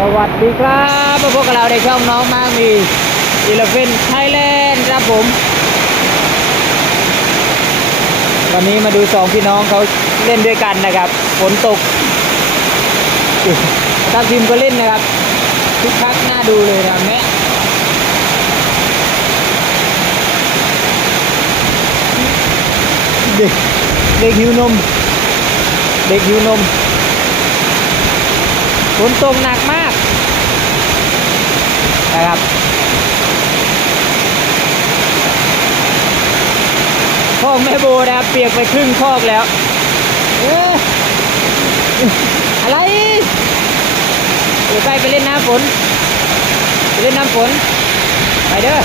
สวัสดีครับมาพบกับเราในช่องน้องมากมีอีเลฟเว่นไทยแลนด์ครับผม วันนี้มาดูสองพี่น้องเขาเล่นด้วยกันนะครับฝนตกทัพทีมก็เล่นนะครับคึกคักน่าดูเลยนะแม่เด็กเด็กหิวนม เด็กหิวนมฝนตกหนักมาก นะครับคอกแม่โบนะครับ เปียกไปครึ่งคอกแล้วเอ๊ะอะไรเดี๋ยวไปไปเล่นน้ำฝนไปเล่นน้ำฝน ไปเด้อ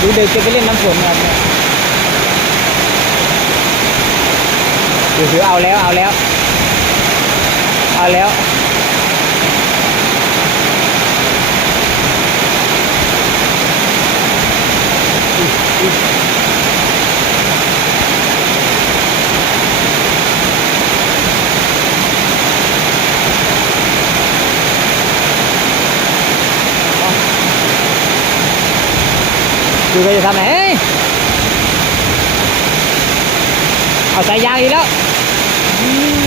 ดูเด็กจะไปเล่นน้ำฝนนะครับเดี๋ยวถือเอาแล้วเอาแล้ว เอาแล้ว ดูไปจะทำไหนเฮ้ยเอาสายยางอีกแล้วอืม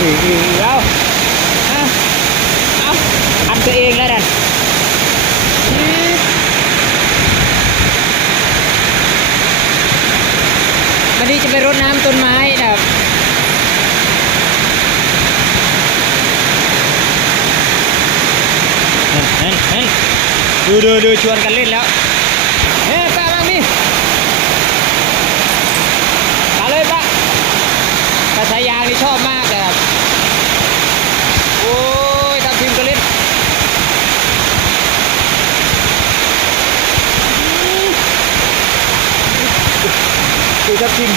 อืออือเอาเอาเอาอันตัวเองแล้วนั่นวันนี้จะไปรดน้ำต้นไม้นะครับเห็นเห็นเห็น ดูดูดูชวนกันเล่นแล้วเฮ้ป้าบ้างนี่มาเลยป้าภาษายางนี่ชอบมากเลยครับโอ้ยทำทีมก็เล่นดูทัพทีม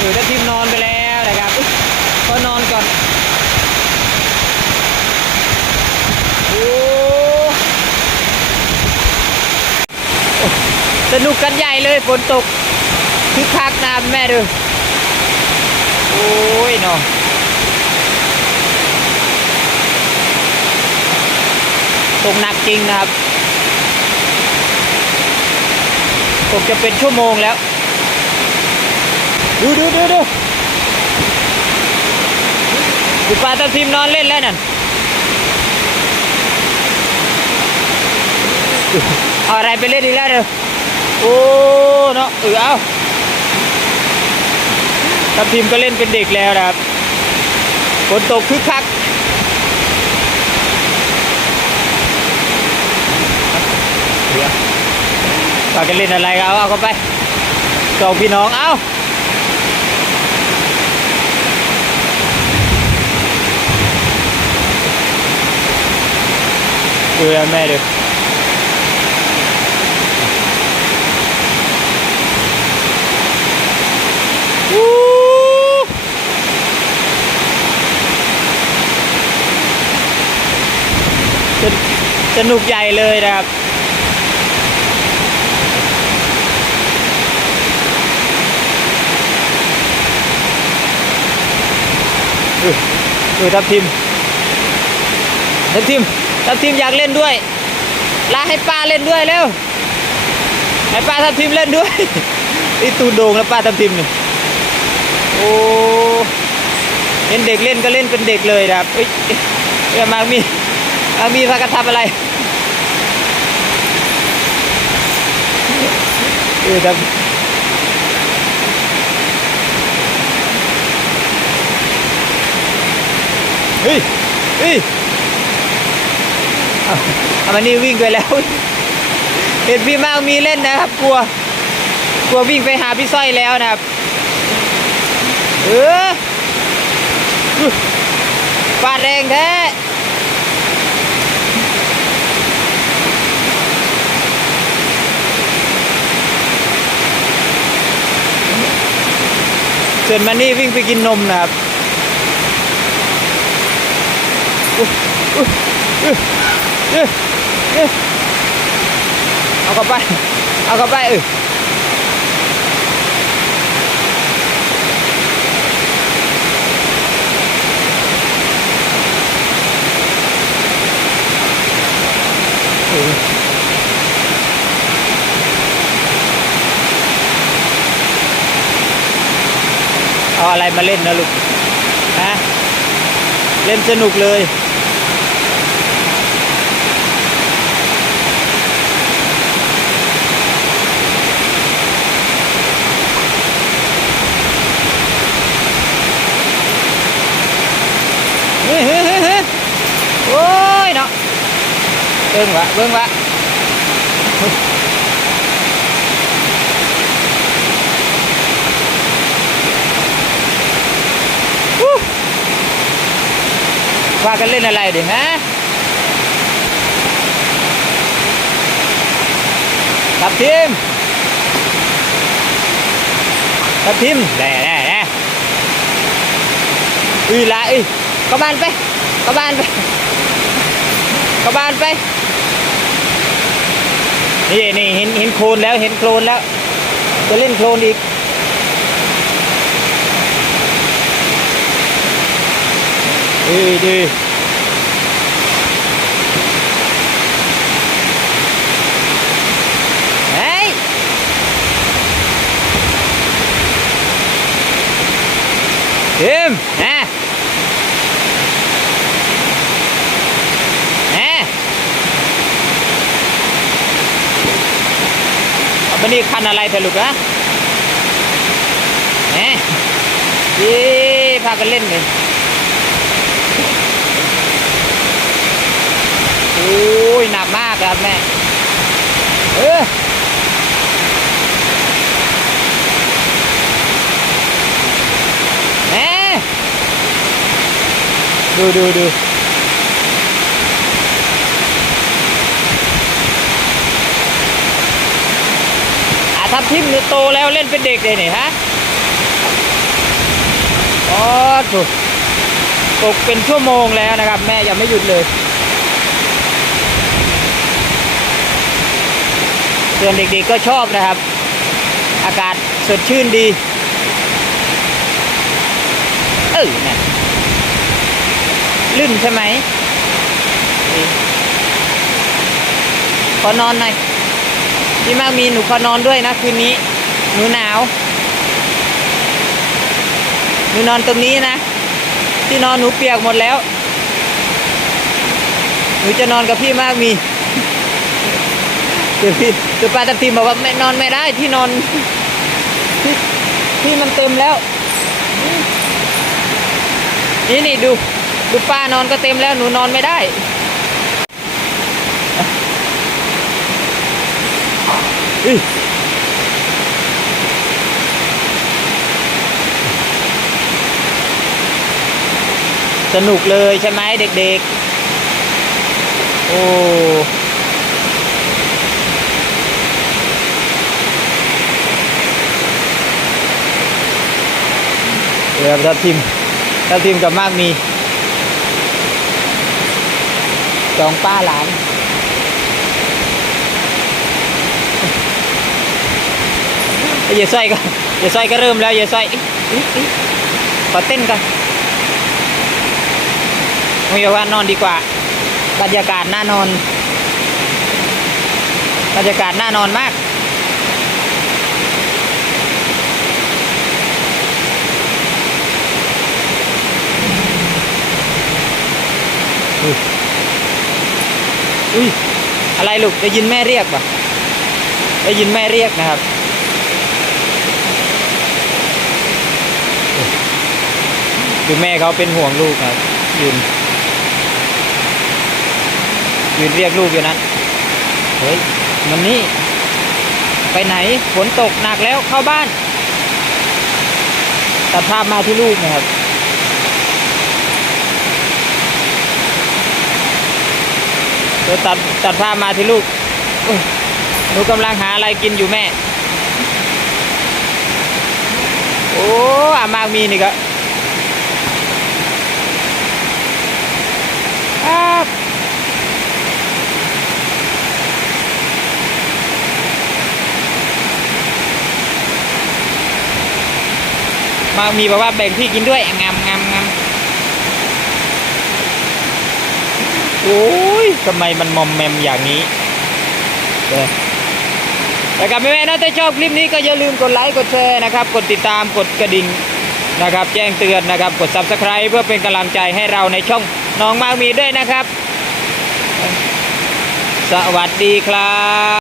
ดูทัพทีมนอนไปแล้วนะครับอุ๊ยขอนอนก่อน โอ้โอ้ สนุกกันใหญ่เลยฝนตกคึกคักนะแม่ดูโอ้ยเนาะตกหนักจริงนะครับตกจะเป็นชั่วโมงแล้ว ดูดูดูดูดูปลาตะทีมนอนเล่นแล้วนั่นเอาอะไรไปเล่นอีกแล้วเด้อ โอ้เนาะเออเอาทัพทีมก็เล่นเป็นเด็กแล้วนะครับฝนตกคึกคักเดี๋ยวฝากันเล่นอะไรก็เอาเอาเข้าไปสองพี่น้องเอาดูแลแม่ดู สนสนุกใหญ่เลยนะครับดูดูทัพทีมทัพทีมทัพทีมอยากเล่นด้วย ลาให้ป้าเล่นด้วยเร็ว ให้ป้าทัพทีมเล่นด้วยนี่ตูนโด่งแล้วป้าทัพทีมนี่โอ้เห็นเด็กเล่นก็เล่นเป็นเด็กเลยนะครับเอ้ยเอ้ยมามี มามีพากันทำอะไรเออครับเฮ้ยเฮ้ยเอาเอามันนี่วิ่งไปแล้ว เห็นพี่มากมีเล่นนะครับ กลัว กลัววิ่งไปหาพี่สร้อยแล้วนะครับ เออฟาดแรงแท้ ส่วนมันนี่วิ่งไปกินนมนะครับเอากลับไป เอากลับไปเออ เอาอะไรมาเล่นนะลูกฮะเล่นสนุกเลยเฮ้ยเฮ้ยเฮ้ยเฮ้ยโอ้ยเนาะเบิ่งวะเบิ่งวะฮู้ ว่ากันเล่นอะไรดิฮะทับทีมทับทีมแน่แน่แน่อุ้ยละอุ้ยเข้าบ้านไปเข้าบ้านไปเข้าบ้านไปนี่นี่เห็นเห็นโคลนแล้วเห็นโคลนแล้ว จะเล่นโคลนอีก ดีดีเฮ้ยทีมนะนะเอาไปนี่คันอะไรเถอะลูกนะนะยี่พากันเล่นเลย โอ้ย หนักมากครับแม่เออแม่ดูดูดูอาทับทิมเนี่ยโตแล้วเล่นเป็นเด็กเลยนี่ฮะอ๋อถูกตกเป็นชั่วโมงแล้วนะครับ แม่ยังไม่หยุดเลย ส่วนเด็กๆก็ชอบนะครับ อากาศสดชื่นดี เออนะลื่นใช่ไหมขอนอนหน่อยพี่มากมีหนูขอนอนด้วยนะคืนนี้ หนูหนาว หนูนอนตรงนี้นะ ที่นอนหนูเปียกหมดแล้ว หนูจะนอนกับพี่มากมี เดี๋ยวพี่เดี๋ยวป้าตับทีมบอกว่าไม่นอนไม่ได้ที่นอนที่ที่มันเต็มแล้ว นี่นี่ดู ดูป้านอนก็เต็มแล้วหนูนอนไม่ได้อุ๊ยสนุกเลยใช่ไหมเด็กๆ โอ้ เดี๋ยวทับทิมทับทิมกับมากมีสองป้าหลานอย่าใส่ก็อย่าใส่ก็เริ่มแล้วอย่าใส่ขอเต้นกันไม่ว่านอนดีกว่า บรรยากาศน่านอน บรรยากาศน่านอนมาก อุ้ยอุ้ยอะไรลูกได้ยินแม่เรียกป่ะได้ยินแม่เรียกนะครับคือแม่เขาเป็นห่วงลูกครับยืนยืนเรียกลูกอยู่นั้นเฮ้ยมันนี่ไปไหนฝนตกหนักแล้วเข้าบ้านตัดภาพมาที่ลูกนะครับ เดี๋ยวตัดตัดภาพมาที่ลูกหนูกำลังหาอะไรกินอยู่แม่ โอ้อามากมีนี่ก็ครับมากมีบอกว่าแบ่งพี่กินด้วยงามงามงามโอ้ ทำไมมันมอมแมมอย่างนี้เออแต่กับแม่ๆนะถ้าชอบคลิปนี้ก็อย่าลืมกดไลค์กดแชร์นะครับ กดติดตามกดกระดิ่งนะครับ แจ้งเตือนนะครับ กด subscribe เพื่อเป็นกำลังใจให้เราในช่องน้องมากมีด้วยนะครับ สวัสดีครับ